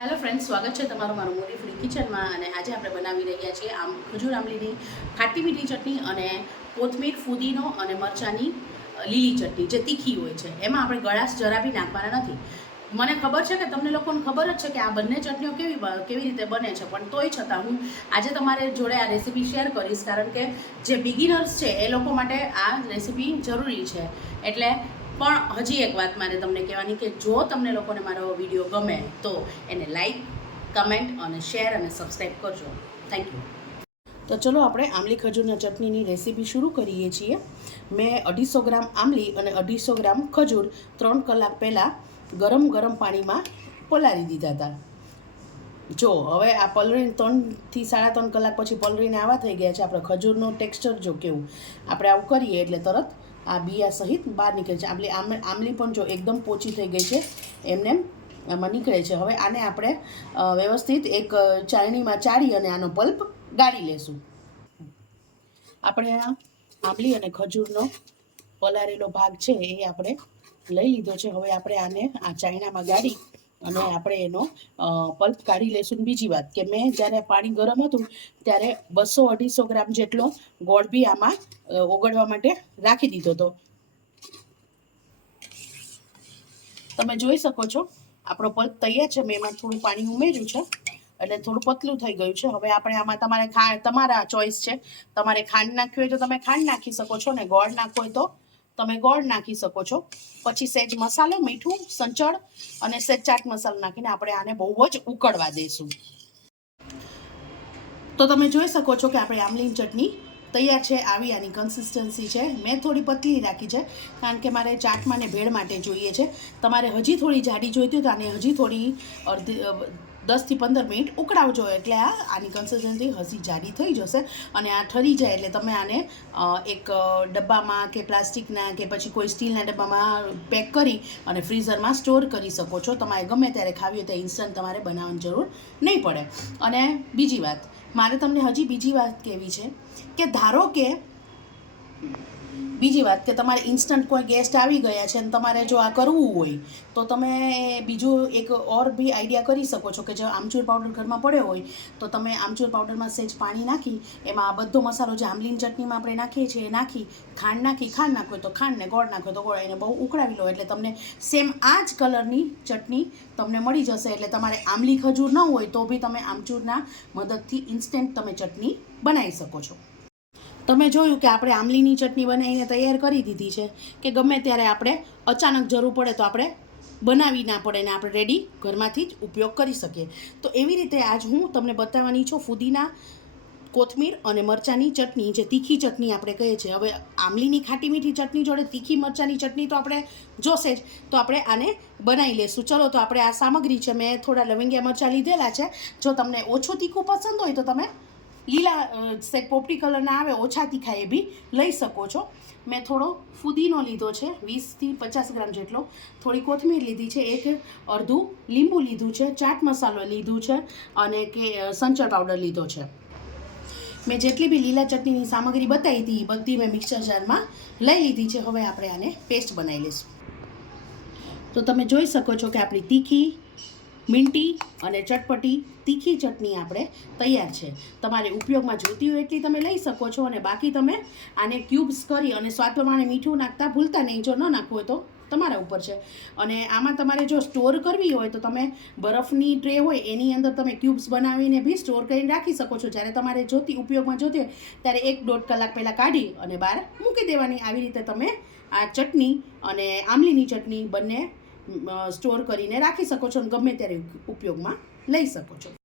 Hello friends, સ્વાગત છે તમારું મારું મોરી ફ્રી કિચનમાં. અને આજે આપણે બનાવી રહ્યા છીએ ખજૂર આંબલીની ખાટી મીઠી ચટણી અને કોથમીર, ફુદીનો અને મરચાંની લીલી ચટણી જે તીખી હોય છે. એમાં આપણે ગળાશ જરા બી નાખવાના નથી. મને ખબર છે કે તમને લોકોને ખબર જ છે કે આ બંને ચટણીઓ કેવી રીતે બને છે, પણ તોય છતાં હું આજે તમારી જોડે આ રેસીપી શેર કરીશ, કારણ કે જે બિગિનર્સ છે એ લોકો માટે આ રેસીપી જરૂરી છે. એટલે પણ હજી એક વાત મારે તમને કહેવાની કે જો તમને લોકોને મારો વિડીયો ગમે તો એને લાઈક, કમેન્ટ અને શેર અને સબસ્ક્રાઈબ કરજો. Thank you. તો ચલો આપણે આંબલી ખજૂરના ચટણીની રેસીપી શરૂ કરીએ છીએ. મેં 250 ગ્રામ આંબલી અને 250 ગ્રામ ખજૂર 3 કલાક પહેલાં ગરમ પાણીમાં પલાળી દીધા હતા. જો હવે આ પલળીને 3 થી 3.5 કલાક પછી પલળીને આવા થઈ ગયા છે. આપણે ખજૂરનું ટેક્સચર જો કેવું, આપણે આવું કરીએ એટલે તરત આ બિયા સહિત બહાર નીકળે છે. આંબલી પણ જો એકદમ પોચી થઈ ગઈ છે, એમને આમાં નીકળે છે. હવે આને આપણે વ્યવસ્થિત એક ચાળણીમાં ચાળી અને આનો પલ્પ ગાળી લેશું. આપણે આ આંબલી અને ખજૂરનો પલાળેલો ભાગ છે એ આપણે લઈ લીધો છે. હવે આપણે આને આ ચાળણામાં ગાળી અને આપણે એનો પલ્પ કાઢી લઈશું. બીજી વાત કે મેં જ્યારે પાણી ગરમ હતું ત્યારે 200-250 ગ્રામ જેટલો ગોળ બી આમાં ઓગળવા માટે રાખી દીધો હતો. તમે જોઈ શકો છો આપણો પલ્પ તૈયાર છે. મેં એમાં થોડું પાણી ઉમેર્યું છે એટલે થોડું પતલું થઈ ગયું છે. હવે આપણે આમાં તમારા ચોઈસ છે. તમારે ખાંડ નાખવી હોય તો તમે ખાંડ નાખી શકો છો, ને ગોળ નાખવો હોય તો તમે ગોળ નાખી શકો છો. પછી સહેજ મસાલો, મીઠું, સંચળ અને સહેજ ચાટ મસાલો નાખીને આપણે આને બહુ જ ઉકળવા દઈશું. તો તમે જોઈ શકો છો કે આપણે આંબલીની ચટણી તૈયાર છે. આવી આની કન્સિસ્ટન્સી છે. મેં થોડી પતલી રાખી છે કારણ કે મારે ચાટમાં ને ભેળ માટે જોઈએ છે. તમારે હજી થોડી જાડી જોઈતી હોય તો આને હજી થોડી 10 થી 15 મિનિટ ઉકળાવજો, એટલે આની કન્સિસ્ટન્સી હજી જાડી થઈ જશે. અને આ ઠરી જાય એટલે તમે આને એક ડબ્બામાં કે પ્લાસ્ટિકના કે પછી કોઈ સ્ટીલના ડબ્બામાં પેક કરી અને ફ્રીઝરમાં સ્ટોર કરી શકો છો. તમારે ગમે ત્યારે ખાવી હોય તો ઇન્સ્ટન્ટ તમારે બનાવવાની જરૂર નહીં પડે. અને બીજી વાત, મારે તમને હજી બીજી વાત કહેવી છે કે ધારો કે તમારે ઇન્સ્ટન્ટ કોઈ ગેસ્ટ આવી ગયા છે અને તમારે જો આ કરવું હોય તો તમે બીજું એક ઓર બી આઈડિયા કરી શકો છો કે જો આમચૂર પાવડર ઘરમાં પડ્યો હોય તો તમે આમચૂર પાવડરમાં સહેજ પાણી નાખી એમાં આ બધો મસાલો જે આંબલીની ચટણીમાં આપણે નાખીએ છીએ એ નાખી, ખાંડ નાખો તો ખાંડ, ને ગોળ નાખો તો ગોળ, એને બહુ ઉકળાવી લો એટલે તમને સેમ આ જ કલરની ચટણી તમને મળી જશે. એટલે તમારે આંબલી ખજૂર ન હોય તો બી તમે આમચૂરના મદદથી ઇન્સ્ટન્ટ તમે ચટણી બનાવી શકો છો. તમે જોયું કે આપણે આંબલીની ચટણી બનાવીને તૈયાર કરી દીધી છે કે ગમે ત્યારે આપણે અચાનક જરૂર પડે તો આપણે બનાવી ના પડે ને આપણે રેડી ઘરમાંથી જ ઉપયોગ કરી શકીએ. તો એવી રીતે આજ હું તમને બતાવવાની છું ફુદીના, કોથમીર અને મરચાંની ચટણી, જે તીખી ચટણી આપણે કહીએ છીએ. હવે આંબલીની ખાટી મીઠી ચટણી જોડે તીખી મરચાંની ચટણી તો આપણે જોશે જ, તો આપણે આને બનાવી લઈશું. ચલો, તો આપણે આ સામગ્રી છે. મેં થોડા લવિંગિયા મરચાં લીધેલા છે. જો તમને ઓછું તીખું પસંદ હોય તો તમે લીલા સેટ પોપટી કલરના આવે ઓછા તીખા એ બી લઈ શકો છો. મેં થોડો ફુદીનો લીધો છે 20 થી 50 ગ્રામ જેટલો, થોડી કોથમીર લીધી છે, એક અડધું લીંબુ લીધું છે, ચાટ મસાલો લીધું છે અને સંચળ પાવડર લીધો છે. મેં જેટલી બી લીલા ચટણીની સામગ્રી બતાવી હતી એ બધી મેં મિક્સર જારમાં લઈ લીધી છે. હવે આપણે આને પેસ્ટ બનાવી લઈશું. તો તમે જોઈ શકો છો કે આપણી તીખી, મીઠી અને ચટપટી તીખી ચટણી આપણે તૈયાર છે. તમારે ઉપયોગમાં જોઈતી હોય એટલી તમે લઈ શકો છો, અને બાકી તમે આને ક્યુબ્સ કરી અને સ્વાદ પ્રમાણે મીઠું નાખતા ભૂલતા નહીં. જો ન નાખવું હોય તો તમારા ઉપર છે. અને આમાં તમારે જો સ્ટોર કરવી હોય તો તમે બરફની ટ્રે હોય એની અંદર તમે ક્યુબ્સ બનાવીને બી સ્ટોર કરીને રાખી શકો છો. જ્યારે તમારે ઉપયોગમાં જોતી હોય ત્યારે 1-1.5 કલાક પહેલાં કાઢી અને બહાર મૂકી દેવાની. આવી રીતે તમે આ ચટણી અને આંબલીની ચટણી બંને સ્ટોર કરીને રાખી શકો છો અને ગમે ત્યારે ઉપયોગમાં લઈ શકો છો.